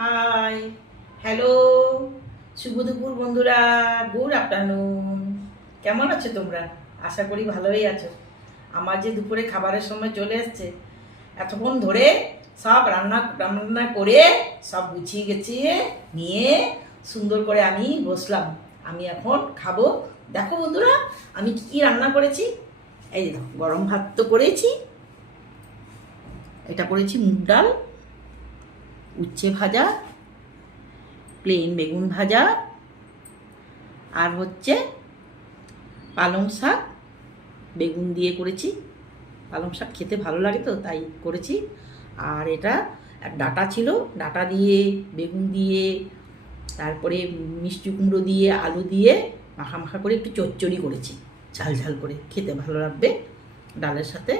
High, hello, শুভ দুপুর বন্ধুরা, good afternoon. কেমন আছো তোমরা? আশা করি ভালোই আছো। আমার যে দুপুরে খাবারের সময় চলে এসছে, এতক্ষণ ধরে সব রান্না রান্না করে সব গুছিয়ে গেছিয়ে নিয়ে সুন্দর করে আমি বসলাম। আমি এখন খাবো। দেখো বন্ধুরা, আমি কি রান্না করেছি। এই দেখো, গরম ভাত তো করেছি, এটা করেছি মুগ ডাল, উচ্ছে ভাজা, প্লেন বেগুন ভাজা, আর হচ্ছে পালং শাক বেগুন দিয়ে করেছি। পালং শাক খেতে ভালো লাগে তো তাই করেছি। আর এটা এক ডাঁটা ছিল, ডাঁটা দিয়ে বেগুন দিয়ে তারপরে মিষ্টি কুমড়ো দিয়ে আলু দিয়ে মাখা মাখা করে একটু চচ্চড়ি করেছি, ঝাল ঝাল করে, খেতে ভালো লাগবে ডালের সাথে।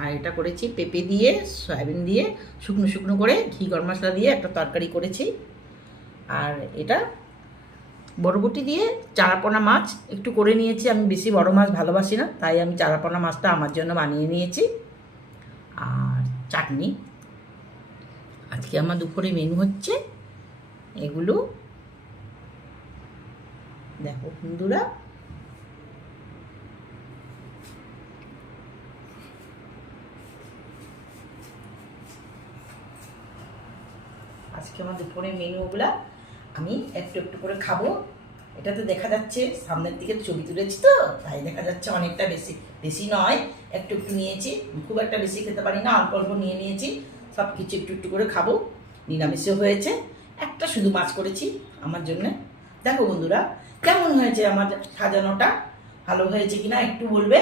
আর এটা করেছি পেঁপে দিয়ে সয়াবিন দিয়ে শুকনো শুকনো করে ঘি গরম মশলা দিয়ে একটা তরকারি করেছি। আর এটা বরবটি দিয়ে চারাপোনা মাছ একটু করে নিয়েছি। আমি বেশি বড় মাছ ভালোবাসি না, তাই আমি চারাপোনা মাছটা আমার জন্য বানিয়ে নিয়েছি। আর চাটনি। আজকে আমার দুপুরে মেনু হচ্ছে এগুলো। দেখো বন্ধুরা, আজকে আমার দুপুরে মেনুগুলা আমি একটু একটু করে খাবো। এটাতে দেখা যাচ্ছে, সামনের দিকে ছবি তুলেছি তো তাই দেখা যাচ্ছে অনেকটা বেশি, বেশি নয়, একটু একটু নিয়েছি। খুব একটা বেশি খেতে পারি না, অল্প অল্প নিয়ে নিয়েছি। সব কিছু একটু একটু করে খাবো। নিরামিষও হয়েছে, একটা শুধু মাছ করেছি আমার জন্যে। দেখো বন্ধুরা, কেমন হয়েছে আমার সাজানোটা, ভালো হয়েছে কিনা একটু বলবে।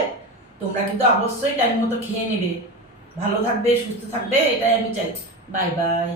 তোমরা কিন্তু অবশ্যই টাইম মতো খেয়ে নেবে, ভালো থাকবে, সুস্থ থাকবে, এটাই আমি চাই। Bye bye.